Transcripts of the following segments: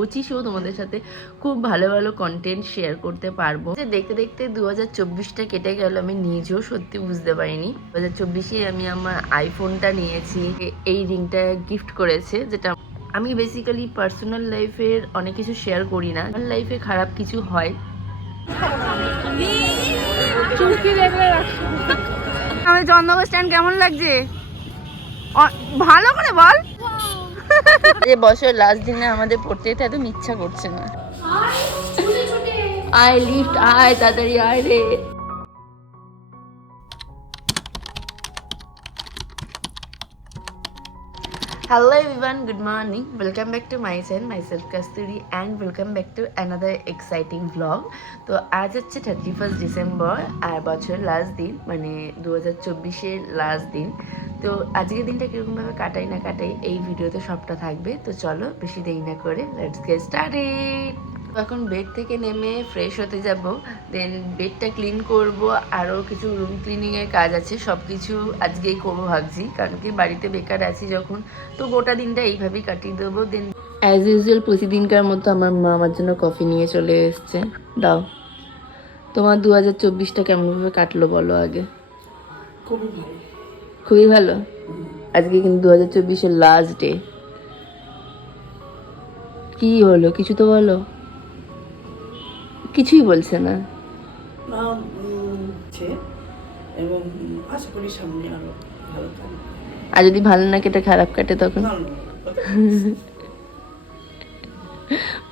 পঁচিশেও তোমাদের সাথে খুব ভালো ভালো কন্টেন্ট শেয়ার করতে পারব। যে দেখতে দেখতে দু হাজার চব্বিশটা কেটে গেল আমি নিজেও সত্যি বুঝতে পারিনি। দু হাজার চব্বিশে আমি আমার আইফোনটা নিয়েছি। এই রিংটা গিফট করেছে যেটা আমি বেসিক্যালি পার্সোনাল লাইফের অনেক কিছু শেয়ার করি না। আমার লাইফে খারাপ কিছু হয়। আমার চন্দ্রকোর স্ট্যান্ড কেমন লাগছে? অ- ভালো করে বল। যে বছর লাস্ট দিনে আমাদের পড়তে যেতে একদম ইচ্ছা করছে না। আয় লিফট আয় তাড়াতাড়ি আয় রে। Hello everyone good morning welcome back to my channel, myself Kasturi and welcome back to another exciting blog তো আজ হচ্ছে থার্টি ফার্স্ট ডিসেম্বর আর বছরের লাস্ট দিন মানে দু হাজার চব্বিশের লাস্ট দিন। তো আজকের দিনটা কীরকমভাবে কাটাই না কাটাই এই ভিডিওতে সবটা থাকবে। তো চলো বেশি দেরি না করে লেটস গেট স্টার্টেড এখন বেড থেকে নেমে ফ্রেশ হতে যাব দেন বেডটা ক্লিন করব আরও কিছু রুম ক্লিনিংয়ের কাজ আছে সব কিছু আজকেই করব ভাবছি কারণ কি বাড়িতে বেকার আছি যখন তো গোটা দিনটা এইভাবেই কাটিয়ে দেবো দেন অ্যাজ ইউজুয়াল প্রতিদিনকার মতো আমার মা আমার জন্য কফি নিয়ে চলে এসছে। দাও তোমার দু হাজার চব্বিশটা কেমনভাবে কাটলো বলো আগে। খুবই ভালো। আজকে কিন্তু দু হাজার চব্বিশের লাস্ট ডে কি হলো কিছু তো বলো? কিছুই বলছে না। না উম, ছে এবং আশা করি সামনে আরও ভালো আর যদি ভালো না কেটে খারাপ কাটে তখন?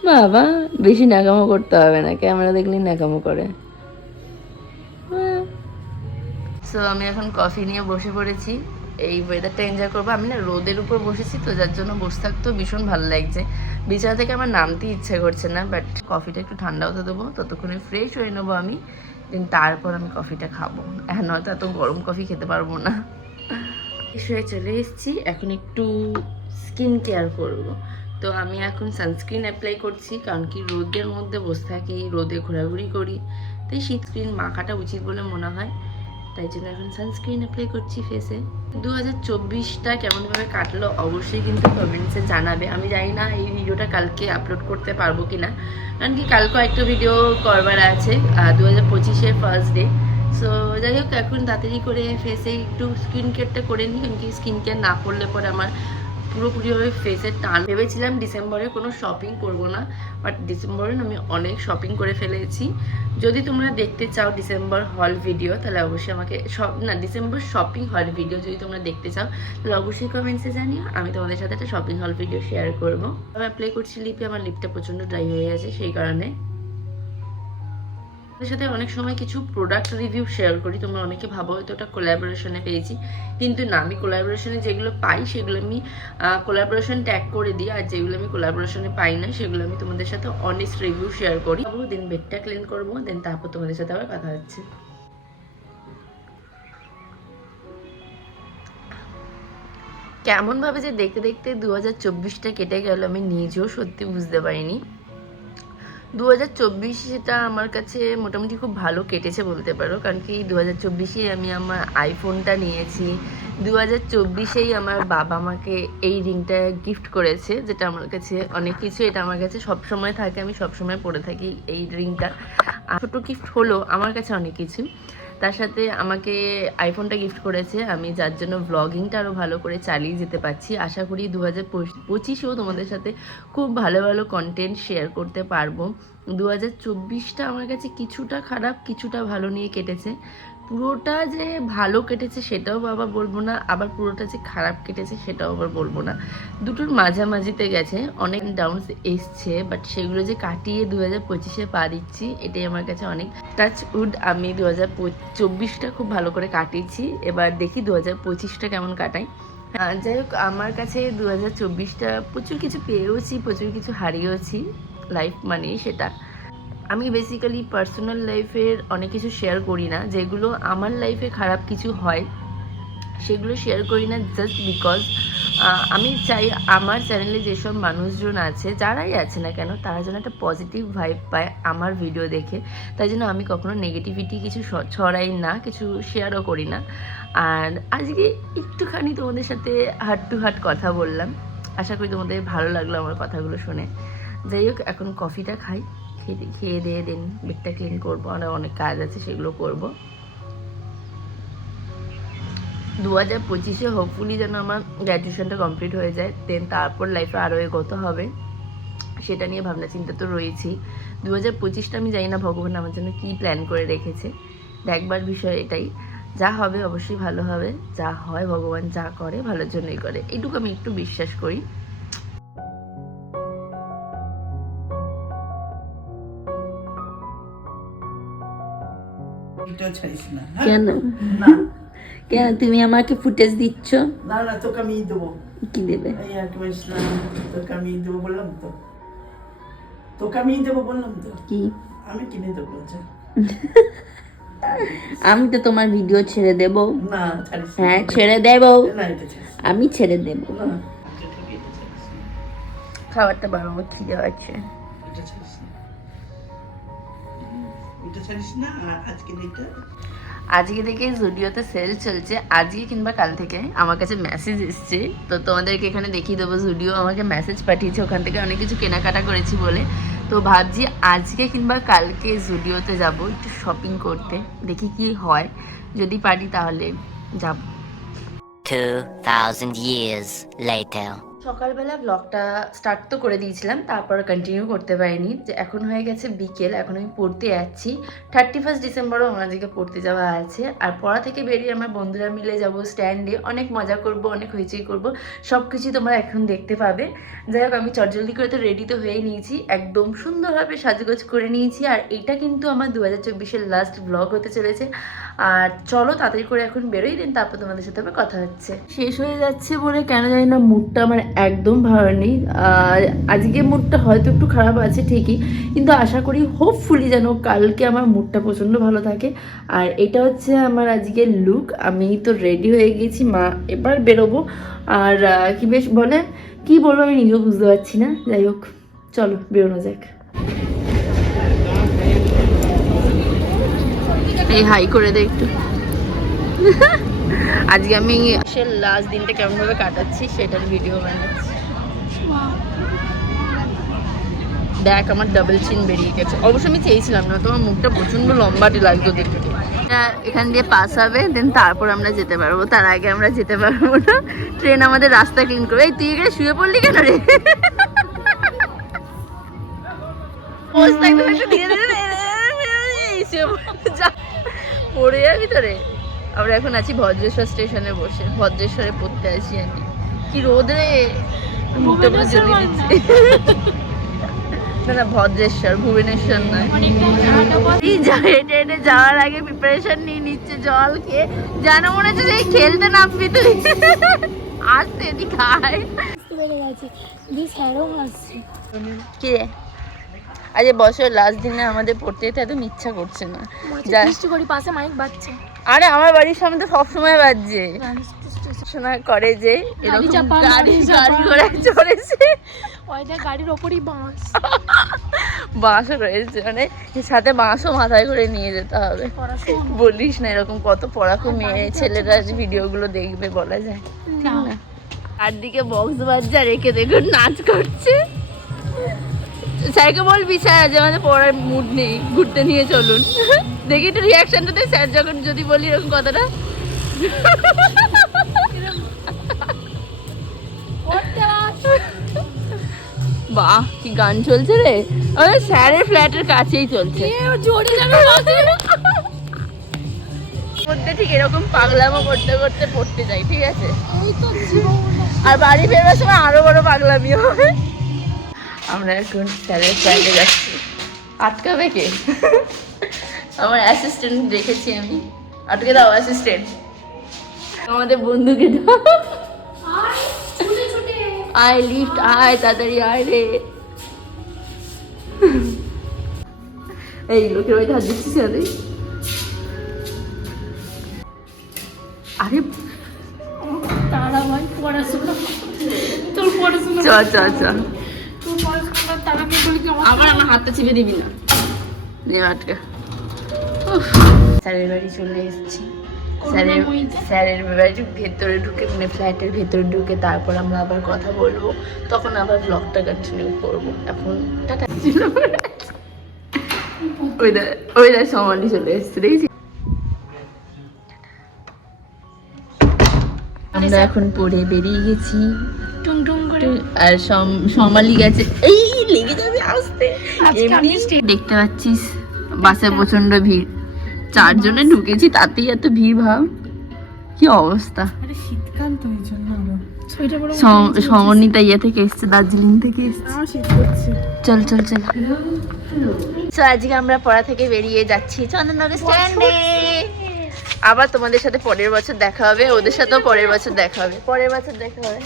বাবা বেশি ন্যাকামো করতে হবে না ক্যামেরা দেখলেই ন্যাকামো করে। সো আমি এখন কফি নিয়ে বসে পড়েছি। এই ওয়েদারটা এনজয় করব। আমি না রোদের উপর বসেছি তো, যার জন্য বসে থাকতেও ভীষণ ভালো লাগছে। বিছানা থেকে আমার নামতেই ইচ্ছে করছে না বাট কফিটা একটু ঠান্ডা হতে দেবো। ততক্ষণে ফ্রেশ হয়ে নেব আমি দেন তারপর আমি কফিটা খাব। এখন হয়তো এত গরম কফি খেতে পারব না। ফ্রেশ হয়ে চলে এসেছি। এখন একটু স্কিন কেয়ার করব। তো আমি এখন সানস্ক্রিন অ্যাপ্লাই করছি, কারণ কি রোদের মধ্যে বসে থাকি, রোদে ঘোরাঘুরি করি। তাই শীতস্ক্রিন মাখাটা উচিত বলে মনে হয়। তাই জন্য এখন সানস্ক্রিন অ্যাপ্লাই করছি ফেসে দু হাজার চব্বিশটা কেমনভাবে কাটলো অবশ্যই কিন্তু কমেন্টসে জানাবে। আমি জানি না এই ভিডিওটা কালকে আপলোড করতে পারব কি না কারণ কি কালকেও একটা ভিডিও করবার আছে দু হাজার পঁচিশের ফার্স্ট ডে সো যাই হোক, এখন তাড়াতাড়ি করে ফেসে একটু স্কিন কেয়ারটা করে নিই। কারণ কি স্কিন কেয়ার না করলে পরে আমার পুরোপুরিভাবে ফেসের টান। ভেবেছিলাম ডিসেম্বরে কোনো শপিং করব না বাট ডিসেম্বরে আমি অনেক শপিং করে ফেলেছি। যদি তোমরা দেখতে চাও ডিসেম্বর হল ভিডিও তাহলে অবশ্যই আমাকে সব না ডিসেম্বর শপিং হল ভিডিও যদি তোমরা দেখতে চাও, তাহলে অবশ্যই কমেন্টসে জানিও, আমি তোমাদের সাথে একটা শপিং হল ভিডিও শেয়ার করব। আমি অ্যাপ্লাই করছি লিপে আমার লিপটা প্রচণ্ড ড্রাই হয়ে গেছে, সেই কারণে। আপনাদের সাথে অনেক সময় কিছু প্রোডাক্ট রিভিউ শেয়ার করি। তোমরা অনেকে ভাবো হয়তো ওটা কোলাবোরেশনে পেয়েছি। কিন্তু না, আমি কোলাবোরেশনে যেগুলো পাই, সেগুলো আমি কোলাবোরেশন ট্যাগ করে দিই। আর যেগুলো আমি কোলাবোরেশনে পাই না, সেগুলো আমি তোমাদের সাথে অনেস্ট রিভিউ শেয়ার করি। দেন বেডটা ক্লিন করব দেন তারপর তোমাদের সাথে আবার কথা হচ্ছে। কেমনভাবে যে দেখতে দেখতে দু হাজার চব্বিশটা কেটে গেল, আমি নিজেও সত্যি বুঝতে পারিনি। দু হাজার আমার কাছে মোটামুটি খুব ভালো কেটেছে বলতে পারো। কারণ কি দু হাজার আমি আমার আইফোনটা নিয়েছি। দু হাজার চব্বিশেই আমার বাবা আমাকে এই রিংটা গিফট করেছে, যেটা আমার কাছে অনেক কিছু, এটা আমার কাছে সব সময় থাকে, আমি সব সময় পরে থাকি এই রিংটা। ছোটো গিফট হলো আমার কাছে অনেক কিছু। তার সাথে আমাকে আইফোনটা গিফট করেছে। আমি যার জন্য ব্লগিংটা আরও ভালো করে চালিয়ে যেতে পারছি। আশা করি দু হাজার পঁচিশেও তোমাদের সাথে খুব ভালো ভালো কন্টেন্ট শেয়ার করতে পারব। দু হাজার চব্বিশটা আমার কাছে কিছুটা খারাপ, কিছুটা ভালো নিয়ে কেটেছে। পুরোটা যে ভালো কেটেছে সেটাও বাবা বলব না, আবার পুরোটা যে খারাপ কেটেছে সেটাও আবার বলব না। দুটোর মাঝামাঝিতে গেছে, অনেক ডাউনস এসছে বাট সেগুলো যে কাটিয়ে দু হাজার পঁচিশে পা দিচ্ছি, এটাই আমার কাছে অনেক টাচ উড আমি দু হাজার চব্বিশটা খুব ভালো করে কাটিয়েছি, এবার দেখি দু হাজার পঁচিশটা কেমন কাটাই। যাই হোক, আমার কাছে দু হাজার চব্বিশটা প্রচুর কিছু পেয়েওছি, প্রচুর কিছু হারিয়েওছি লাইফ মানে সেটা। আমি বেসিক্যালি পার্সোনাল লাইফের অনেক কিছু শেয়ার করি না। যেগুলো আমার লাইফে খারাপ কিছু হয়, সেগুলো শেয়ার করি না জাস্ট বিকজ আমি চাই আমার চ্যানেলে যেসব মানুষজন আছে, যারাই আছে না কেন, তারা যেন একটা পজিটিভ ভাইব পায় আমার ভিডিও দেখে। তাই জন্য আমি কখনো নেগেটিভিটি কিছু ছড়াই না, কিছু শেয়ারও করি না। আর আজকে একটুখানি তোমাদের সাথে হার্ট টু হার্ট কথা বললাম। আশা করি তোমাদের ভালো লাগল আমার কথাগুলো শুনে। যাই হোক, এখন কফিটা খাই। খেয়ে খেয়ে দিয়ে দিন। বেডটা ক্লিন করব, আর অনেক কাজ আছে, সেগুলো করব। দু হাজার পঁচিশে হোপফুলি যেন আমার গ্র্যাজুয়েশনটা কমপ্লিট হয়ে যায় দেন তারপর লাইফে আরও এগোতে হবে, সেটা নিয়ে ভাবনা চিন্তা তো রয়েছেই। দু হাজার পঁচিশটা আমি জানি না ভগবান আমার জন্য কী প্ল্যান করে রেখেছে দেখবার বিষয় এটাই। যা হবে অবশ্যই ভালো হবে, যা হয় ভগবান যা করে, ভালোর জন্যই করে। এইটুকু আমি একটু বিশ্বাস করি। ছাড়িস না। হ্যাঁ? কেন? কেন? তুমি আমাকে ফুটেজ দিচ্ছ? না না তোকে আমি দেবো। কি দেবে? তোকে আমি দেবো বললাম তো। তোকে আমি দেবো বললাম তো। কি? আমি কিনে দেবো যা। আমি তো তোমার ভিডিও ছেড়ে দেব। না হ্যাঁ ছেড়ে দেব। আমি ছেড়ে দেব। খাবারটা বানাবো খিদে পাচ্ছে। এটা ছাড়িস না? আর আজকে এটা আজকে থেকে জুডিওতে সেল চলছে। আজকে কিংবা কাল থেকে আমার কাছে মেসেজ এসছে। তো তোমাদেরকে এখানে দেখিয়ে দেবো। জুডিও আমাকে মেসেজ পাঠিয়েছে। ওখান থেকে অনেক কিছু কেনাকাটা করেছি বলে। তো ভাবছি আজকে কিংবা কালকে জুডিওতে যাব একটু শপিং করতে। দেখি কি হয়। যদি পারি তাহলে যাব। 2,000 years later. সকালবেলা ব্লগটা স্টার্ট তো করে দিয়েছিলাম, তারপর কন্টিনিউ করতে পারিনি। যে এখন হয়ে গেছে বিকেল, এখন আমি পড়তে যাচ্ছি। থার্টি ফার্স্ট ডিসেম্বরও আমার আজকে পড়তে যাওয়া আছে। আর পড়া থেকে বেরিয়ে আমার বন্ধুরা মিলে যাব স্ট্যান্ডে অনেক মজা করব, অনেক হইচই করব। সব কিছুই তোমরা এখন দেখতে পাবে। যাই হোক, আমি চটজলদি করে তো রেডি তো হয়ে নিয়েছি। একদম সুন্দরভাবে সাজগোজ করে নিয়েছি। আর এটা কিন্তু আমার দু হাজার চব্বিশের লাস্ট ব্লগ হতে চলেছে। আর চলো তাড়াতাড়ি করে এখন বেরোই দিন তারপর তোমাদের সাথে আবার কথা হচ্ছে। শেষ হয়ে যাচ্ছে বলে কেন জানি না মুডটা আমার একদম ভালো নেই। আজকে মুডটা হয়তো একটু খারাপ আছে ঠিকই, কিন্তু আশা করি হোপফুলি যেন কালকে আমার মুডটা প্রচণ্ড ভালো থাকে। আর এটা হচ্ছে আমার আজকের লুক আমি তো রেডি হয়ে গেছি, মা এবার বেরোবো। আর কি বেশ বলে, কি বলব আমি নিজেও বুঝতে পারছি না, যাই হোক, চলো বেরোনো যাক। এই হাই করে দে একটু। আজকে আমি সে লাস্ট দিনটা কেমনভাবে কাটাচ্ছি সেটার ভিডিও বানাচ্ছি দেখ আমার ডাবল চিন বেরিয়ে গেছে অবশ্য আমি চেয়েছিলাম না তোমার মুখটা প্রচণ্ড লম্বাটি লাগতো দেখতে এখান দিয়ে পাস হবে দেন তারপর আমরা যেতে পারব তার আগে আমরা যেতে পারব না ট্রেন আমাদের রাস্তা ক্লিন করবে এই তুই এখানে শুয়ে পড়লি কেন রে পড়ে যাবি তো রে আমরা এখন আছি ভদ্রেশ্বর স্টেশনে বসে। ভদ্রেশ্বরে পড়তে আসি আমি। কি রোদে মুখটা পুরো দিচ্ছে না। না ভদ্রেশ্বর ভুবনেশ্বর নয় হেঁটে হেঁটে যাওয়ার আগে প্রিপারেশন নিয়ে নিচ্ছে জল খেয়ে। জানো মনে হচ্ছে যে খেলতে নামবি তুই। আসতে এদিকে আয়। কে? আজ বছর লাস্ট দিনে আমাদের পড়তে যেতে একদম ইচ্ছা করছে না। করি পাশে মাইক বাজছে। আরে আমার বাড়ির সামনে তো সবসময় বাজছে। শোনা করে যে এরকম গাড়ি গাড়ি ঘোড়ায় চড়েছে। ওইদের গাড়ির ওপরই বাঁশ। বাঁশও রয়েছে মানে সাথে বাঁশও মাথায় করে নিয়ে যেতে হবে। বলিস না এরকম কত পড়াকু মেয়ে ছেলেরা ভিডিওগুলো দেখবে বলা যায়। না। আর দিকে বক্স বাজ্জা রেখে দেখুন নাচ করছে। স্যারকে বলবি স্যার আজ আমাদের পড়ার মুড নেই ঘুরতে নিয়ে চলুন। দেখি একটু রিয়াকশনটা দে স্যার যখন যদি বলি এরকম কথাটা। বাহ কি গান চলছে রে। আরে স্যারের ফ্ল্যাটের কাছেই চলছে। মধ্যে ঠিক এরকম পাগলামো করতে করতে পড়তে যাই ঠিক আছে? আর বাড়ি ফেরার সময় আরও বড় পাগলামি হবে। আমরা এখন স্যারের ফ্ল্যাটে যাচ্ছি। আটকাবে কে? আমার অ্যাসিস্ট্যান্ট রেখেছি আমি। আটকে দাও অ্যাসিস্ট্যান্ট আমাদের বন্ধুকে দাও। আয়, লিফট আয় তাড়াতাড়ি আয় রে। এই লোকের বাড়িতে হাত দিচ্ছিস না তুই? আরে তারা ভাই পড়াশোনা। তোর পড়াশোনা চ চ চ। আবার আমার হাতটা চিপে দিবি না। নে আটকা। উফ, স্যারের বাড়ি চলে এসেছি। স্যারের স্যারের বাড়ির ভেতরে ঢুকে মানে ফ্ল্যাটের ভেতরে ঢুকে তারপর আমরা আবার কথা বলব। তখন আবার ব্লগটা কন্টিনিউ করব। এখন টাটা। ওই দা ওই দা সমালি চলে এসছে দেখেছি? আমরা এখন পড়ে বেরিয়ে গেছি। টুং টুং করে। আর সম- সমালি গেছে। এই লেগে stay- দেখতে পাচ্ছিস। বাসে প্রচণ্ড ভিড়। চারজনে ঢুকেছি তাতেই এত ভিড় ভাব। কি অবস্থা? শীতকাল তো এই জন্য সমন্বিতা ইয়ে থেকে এসছে দার্জিলিং থেকে এসছে। আমার চল চল চল। তো আজকে আমরা পড়া থেকে বেরিয়ে যাচ্ছি। চন্দননগর স্ট্যান্ডে। আবার তোমাদের সাথে পরের বছর দেখা হবে ওদের সাথেও পরের বছর দেখা হবে। পরের বছর দেখা হবে।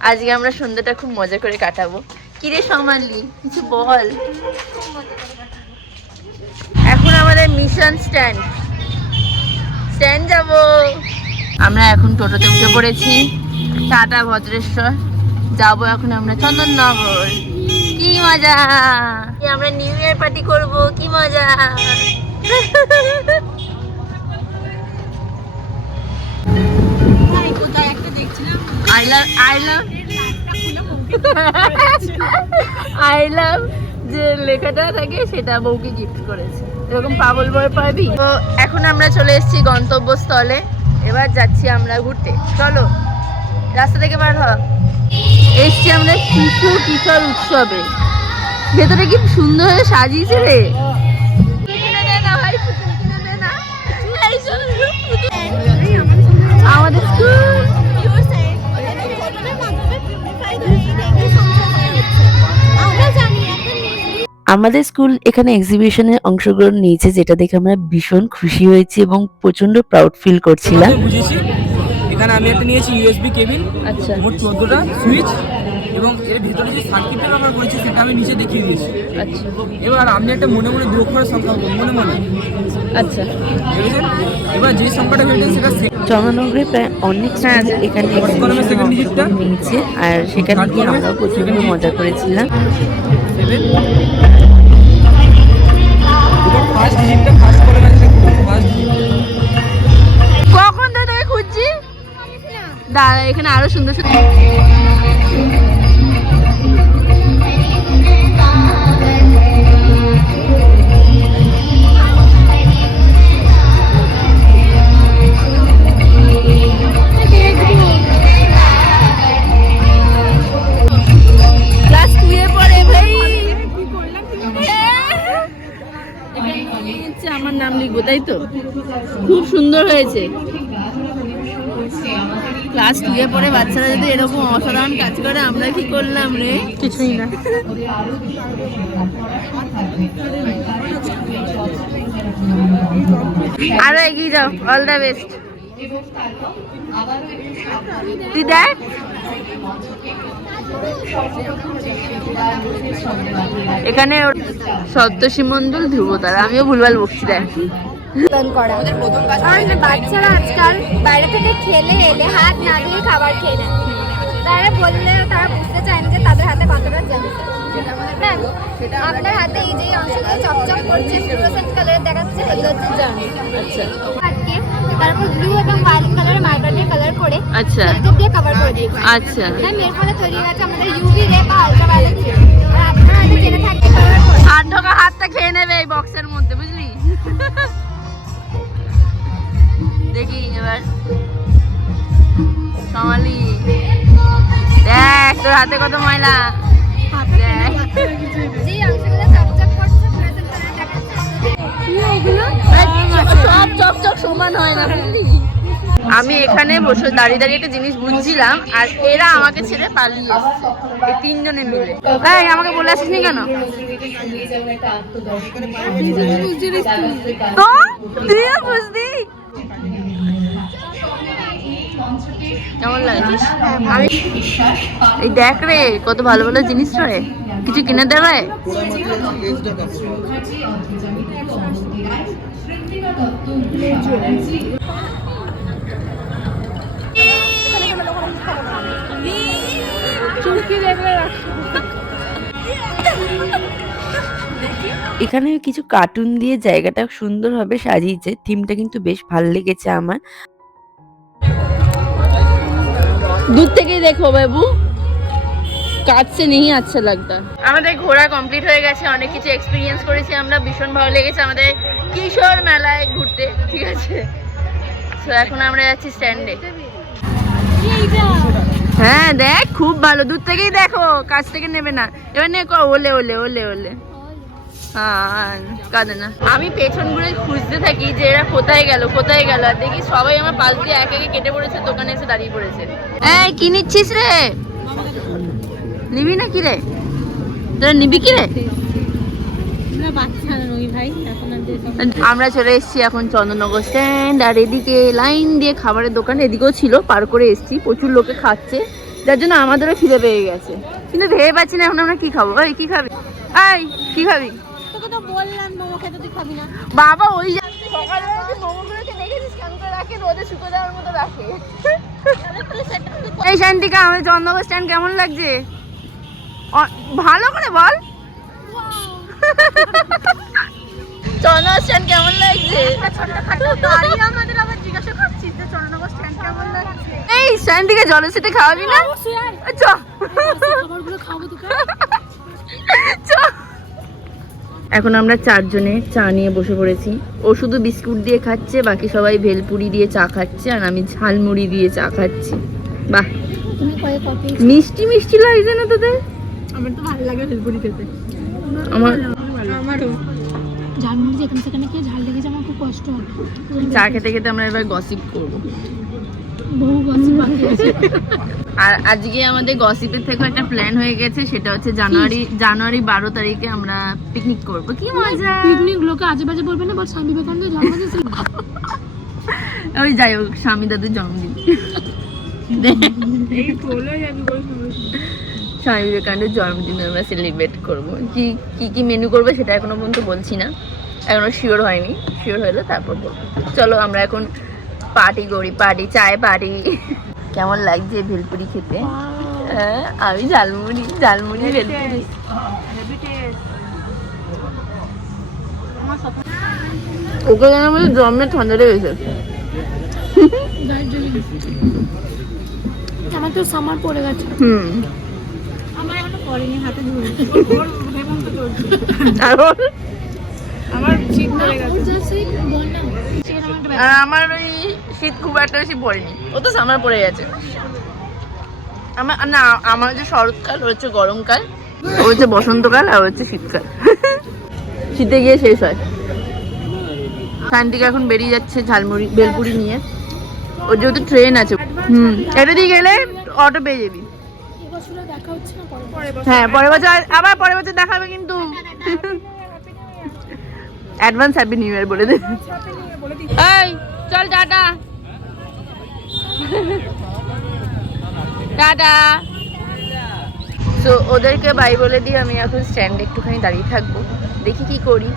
আজকে আমরা সন্ধ্যাটা খুব মজা করে কাটাবো। কিরে সমালি কিছু বল। এখন আমাদের মিশন স্ট্যান্ড স্ট্যান্ড যাব। আমরা এখন টোটোতে উঠে পড়েছি। টাটা ভদ্রেশ্বর। যাব এখন আমরা চন্দননগর। কি মজা। আমরা নিউ ইয়ার পার্টি করব কি মজা। I love I love I love যে লেখাটা থাকে, সেটা বউকে গিফট করেছে। এরকম পাগল বয় পাবি? তো এখন আমরা চলে এসেছি গন্তব্যস্থলে। এবার যাচ্ছি আমরা ঘুরতে। চলো, রাস্তা থেকে বার হ। এসছি আমরা শিশু কিশোর উৎসবে। ভেতরে কি সুন্দর হয়ে সাজিয়েছে রে। আমাদের আমাদের স্কুল এখানে এক্সিবিশনে অংশগ্রহণ নিয়েছে যেটা দেখে আমরা ভীষণ খুশি হয়েছি এবং প্রচণ্ড প্রাউড ফিল করছিলাম। বুঝেছি? এখানে আমি একটা নিয়েছি ইউএসবি কেবিল আচ্ছা। মোট চোদ্দোটা সুইচ এবং এর ভিতরে যে সার্কিটটা ব্যবহার করেছি সেটা আমি নিচে দেখিয়ে দিয়েছি। আচ্ছা। এবার আপনি একটা মনে মনে দু অক্ষরের সংখ্যা মনে মনে। আচ্ছা। এবার যে সংখ্যাটা ভেবেছেন সেটা চন্দননগরে প্রায় অনেক হ্যাঁ, এখানে টা? exhibition নিয়েছে আর সেখানে গিয়ে আমরাও প্রচণ্ড মজা করেছিলাম। কখন তো খুঁজছি? দাঁড়া এখানে আরও সুন্দর সুন্দর তাই তো খুব সুন্দর হয়েছে। ক্লাস টুয়ে পরে বাচ্চারা যদি এরকম অসাধারণ কাজ করে আমরা কি করলাম রে? কিছুই না। আরও এগিয়ে যাও অল দ্য বেস্ট তুই দেখ। এখানে সপ্তষী মন্ডল ধ্রুবতারা। আমিও ভুলভাল বকছি দেখ। করা। বাচ্চারা আজকাল বাইরে থেকে খেলে এলে হাত না দিয়ে খাবার খেয়ে নেয়। তারা বললে তারা বুঝতে চায় না যে তাদের হাতে কতটা জেমস আপনার হাতে এই যে অংশগুলো চকচক করছে ফ্লুরোসেন্ট কালারের দেখাচ্ছে এগুলো হচ্ছে জার্মস আচ্ছা। তারপর ব্লু এবং মার্কার দিয়ে কালার করে আচ্ছা। সেলটেপ দিয়ে কভার করে দিয়েছে। আচ্ছা। ম্যাম এর ফলে তৈরি হয়ে গেছে আমাদের ইউভি রে বা আলট্রাভায়োলেট আর আপনার হাতটা খেয়ে নেবে এই বক্সের হয় না বুঝলি? আমি এখানে বসে দাঁড়িয়ে দাঁড়িয়ে একটা জিনিস বুঝছিলাম আর এরা আমাকে ছেড়ে পালিয়ে এই তিনজনে মিলে। তাই আমাকে বলে আসিস কেন? তো তুইও কেমন লাগছিস আমি এই দেখ রে, কত ভালো ভালো জিনিস রে। কিছু কিনে দেবে এখানে কিছু কার্টুন দিয়ে জায়গাটা সুন্দরভাবে সাজিয়েছে। থিমটা কিন্তু বেশ ভালো লেগেছে আমার। দূর থেকে দেখো বাবু। কাটছে সে নেই আচ্ছা লাগতো আমাদের ঘোরা কমপ্লিট হয়ে গেছে অনেক কিছু এক্সপিরিয়েন্স করেছি আমরা ভীষণ ভালো লেগেছে আমাদের কিশোর মেলায় ঘুরতে ঠিক আছে? সো এখন আমরা যাচ্ছি স্ট্যান্ডে হ্যাঁ দেখ খুব ভালো দূর থেকেই দেখো কাছ থেকে নেবে না। এবার নে ওলে ওলে ওলে ওলে। কাঁদে না। আমি পেছন ঘুরে খুঁজতে থাকি যে এরা কোথায় গেল কোথায় গেল, আর দেখি সবাই আমার পাশ দিয়ে এক একে কেটে পড়েছে, দোকানে এসে দাঁড়িয়ে পড়েছে। এই, কি নিচ্ছিস রে? নিবি না কি রে? তোরা নিবি কি রে? আমরা চলে এসেছি এখন চন্দননগর স্ট্যান্ড আর এদিকে লাইন দিয়ে খাবারের দোকান এদিকেও ছিল, পার করে এসেছি। প্রচুর লোকে খাচ্ছে, যার জন্য আমাদেরও খিদে পেয়ে গেছে। কিন্তু ভেবে পাচ্ছি না এখন আমরা কি খাব। এই, কি খাবি? এই, কি খাবি? বাবা ওই যা- সকালবেলা যে মোমোগুলোকে দেখেছিস কেমন করে রাখে? রোদে শুকো দেওয়ার মতো রাখে। এই শান্তিকা আমাদের চন্দ্রনগর স্ট্যান্ড কেমন লাগছে? ভালো করে বল। চন্দন স্ট্যান্ড কেমন লাগছে? এই শান্তিকা জলসিতে খাওয়াবি না? চ। চ। এখন আমরা চারজনে চা নিয়ে বসে পড়েছি। ও শুধু বিস্কুট দিয়ে খাচ্ছে বাকি সবাই ভেলপুরি দিয়ে চা খাচ্ছে আর আমি ঝালমুড়ি দিয়ে চা খাচ্ছি। বাহ! মিষ্টি মিষ্টি লাগছে না তোদের? আমার তো ভালো লাগে ভেলপুরি খেতে। আমার ঝালমুড়ি যেখানে সেখানে খেয়ে ঝাল লেগেছে আমার খুব কষ্ট হয়। চা খেতে খেতে আমরা এবার গসিপ করব। বহু গসিপ বাকি আছে। আর আজকে আমাদের গসিপের থেকেও একটা প্ল্যান হয়ে গেছে সেটা হচ্ছে জানুয়ারি জানুয়ারি বারো তারিখে আমরা পিকনিক করব। কি মজা! পিকনিক লোকে আজে বাজে বলবে না বল স্বামী বিবেকানন্দ জন্মদিন। ওই যাই হোক স্বামী দাদুর জন্মদিন। স্বামী বিবেকানন্দের জন্মদিন আমরা সেলিব্রেট করব। কি কি কি মেনু করবে সেটা এখনও পর্যন্ত বলছি না। এখনও শিওর হয়নি। শিওর হলে তারপর বলব। চলো আমরা এখন পার্টি করি পার্টি চায় পার্টি কেমন লাগছে ভেলপুরি খেতে? হ্যাঁ, আমি ঝালমুড়ি ঝালমুড়ি ভেলপুরি। ওকে জন্মে ঠান্ডা লেগেছে আমার তো সামার পড়ে গেছে। হুম। আমার এখনও পড়েনি হাতে ধরে। তারপর আমার শীত পড়ে গেছে। বল না আর আমার ওই শীত খুব একটা বেশি পড়েনি। ও তো সামার পড়ে গেছে। আমার না আমার হচ্ছে শরৎকাল হচ্ছে গরমকাল ও হচ্ছে বসন্তকাল আর হচ্ছে শীতকাল। শীতে গিয়ে শেষ হয়। শান্তিকে এখন বেরিয়ে যাচ্ছে ঝালমুড়ি বেলপুরি নিয়ে। ওর যেহেতু ট্রেন আছে হুম এটা দিয়ে গেলে অটো পেয়ে যাবি। হ্যাঁ পরের বছর আবার পরের বছর দেখাবে কিন্তু। অ্যাডভান্স হ্যাপি নিউ ইয়ার বলে দে। এই, চল টাটা। টাটা। তো ওদেরকে বাই বলে দিয়ে আমি এখন স্ট্যান্ডে একটুখানি দাঁড়িয়ে থাকব। দেখি কি করি।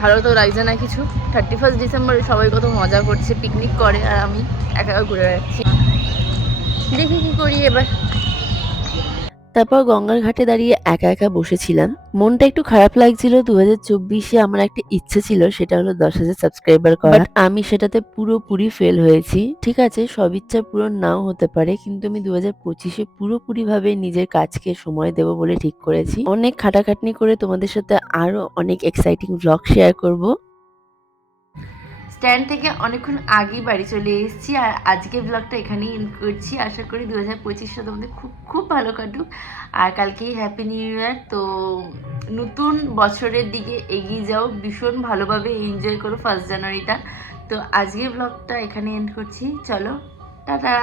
ভালো তো লাগছে না কিছু। থার্টি ফার্স্ট ডিসেম্বরে সবাই কত মজা করছে পিকনিক করে আর আমি একা একা ঘুরে বেড়াচ্ছি। দেখি কি করি এবার। তারপর গঙ্গার ঘাটে দাঁড়িয়ে একা একা বসেছিলাম। মনটা একটু খারাপ লাগছিল দু হাজার চব্বিশে আমার একটা ইচ্ছে ছিল সেটা হলো দশ হাজার সাবস্ক্রাইবার করা। আমি সেটাতে পুরোপুরি ফেল হয়েছি। ঠিক আছে সব ইচ্ছা পূরণ নাও হতে পারে কিন্তু আমি দু হাজার পঁচিশে পুরোপুরি ভাবে নিজের কাজকে সময় দেব বলে ঠিক করেছি। অনেক খাটাখাটনি করে তোমাদের সাথে আরও অনেক এক্সাইটিং ব্লগ শেয়ার করব। স্ট্যান্ড থেকে অনেকক্ষণ আগেই বাড়ি চলে এসেছি আর আজকে ব্লগটা এখানেই এন্ড করছি। আশা করি দু হাজার পঁচিশটা তোমাদের খুব খুব ভালো কাটুক। আর কালকেই হ্যাপি নিউ ইয়ার তো নতুন বছরের দিকে এগিয়ে যাও। ভীষণ ভালোভাবে এনজয় করো ফার্স্ট জানুয়ারিটা তো আজকে ব্লগটা এখানে এন্ড করছি। চলো, টাটা!